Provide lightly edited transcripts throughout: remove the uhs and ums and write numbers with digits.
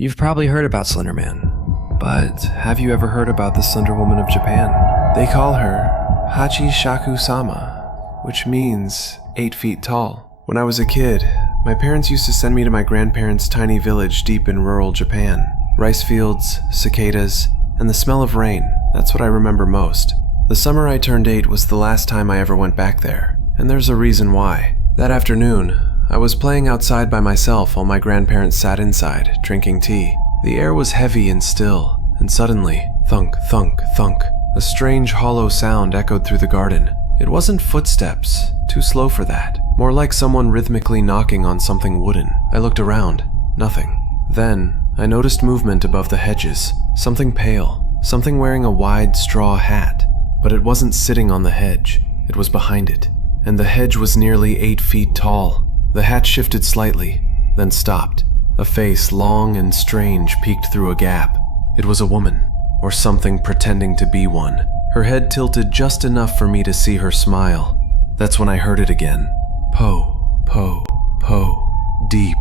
You've probably heard about Slender Man, but have you ever heard about the Slender Woman of Japan? They call her Hachishakusama, which means 8 feet tall. When I was a kid, my parents used to send me to my grandparents' tiny village deep in rural Japan. Rice fields, cicadas, and the smell of rain, that's what I remember most. The summer I turned 8 was the last time I ever went back there, and there's a reason why. That afternoon, I was playing outside by myself while my grandparents sat inside, drinking tea. The air was heavy and still, and suddenly, thunk, thunk, thunk, a strange hollow sound echoed through the garden. It wasn't footsteps, too slow for that, more like someone rhythmically knocking on something wooden. I looked around, nothing. Then, I noticed movement above the hedges, something pale, something wearing a wide straw hat. But it wasn't sitting on the hedge, it was behind it, and the hedge was nearly 8 feet tall. The hat shifted slightly, then stopped. A face, long and strange, peeked through a gap. It was a woman, or something pretending to be one. Her head tilted just enough for me to see her smile. That's when I heard it again. Po, po, po. Deep,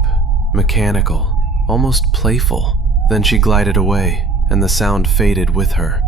mechanical, almost playful. Then she glided away, and the sound faded with her.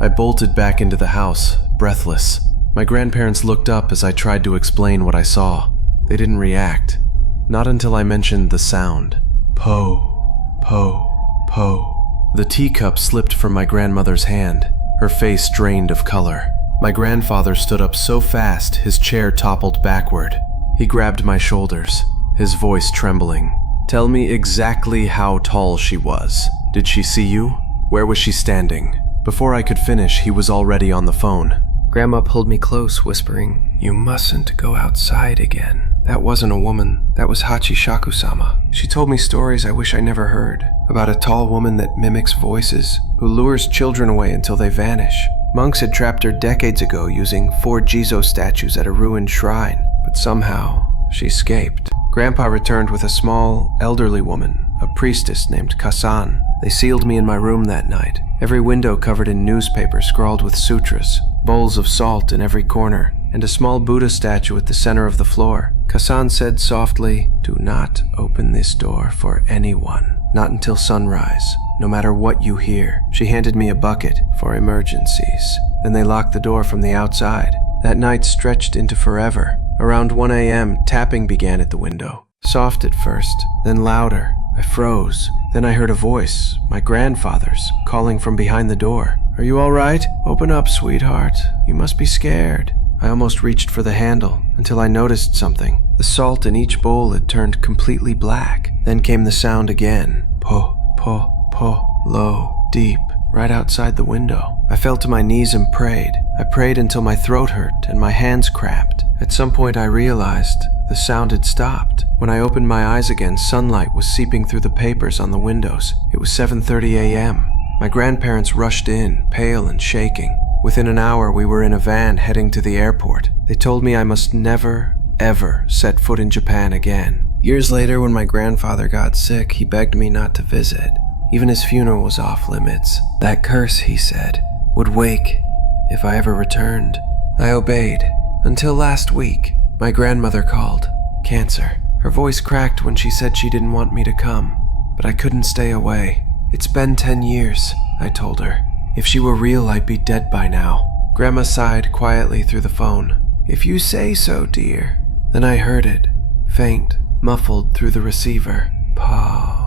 I bolted back into the house, breathless. My grandparents looked up as I tried to explain what I saw. They didn't react, not until I mentioned the sound. Po, po, po. The teacup slipped from my grandmother's hand, her face drained of color. My grandfather stood up so fast his chair toppled backward. He grabbed my shoulders, his voice trembling. Tell me exactly how tall she was. Did she see you? Where was she standing? Before I could finish, he was already on the phone. Grandma pulled me close, whispering, "You mustn't go outside again. That wasn't a woman, that was Hachishakusama. She told me stories I wish I never heard, about a tall woman that mimics voices, who lures children away until they vanish. Monks had trapped her decades ago using 4 Jizo statues at a ruined shrine, but somehow she escaped. Grandpa returned with a small, elderly woman, a priestess named Kasan. They sealed me in my room that night, every window covered in newspaper scrawled with sutras, bowls of salt in every corner, and a small Buddha statue at the center of the floor. Kasan said softly, "Do not open this door for anyone, not until sunrise, no matter what you hear." She handed me a bucket for emergencies. Then they locked the door from the outside. That night stretched into forever. Around 1 a.m., tapping began at the window. Soft at first, then louder. I froze. Then I heard a voice, my grandfather's, calling from behind the door. "Are you all right? Open up, sweetheart. You must be scared." I almost reached for the handle until I noticed something. The salt in each bowl had turned completely black. Then came the sound again. Po, po, po, low, deep, right outside the window. I fell to my knees and prayed. I prayed until my throat hurt and my hands cramped. At some point I realized the sound had stopped. When I opened my eyes again, sunlight was seeping through the papers on the windows. It was 7:30 a.m. My grandparents rushed in, pale and shaking. Within an hour, we were in a van heading to the airport. They told me I must never, ever set foot in Japan again. Years later, when my grandfather got sick, he begged me not to visit. Even his funeral was off limits. That curse, he said, would wake if I ever returned. I obeyed. Until last week, my grandmother called. Cancer. Her voice cracked when she said she didn't want me to come, but I couldn't stay away. "It's been 10 years, I told her. If she were real, I'd be dead by now. Grandma sighed quietly through the phone. "If you say so, dear." Then I heard it, faint, muffled through the receiver. Pa.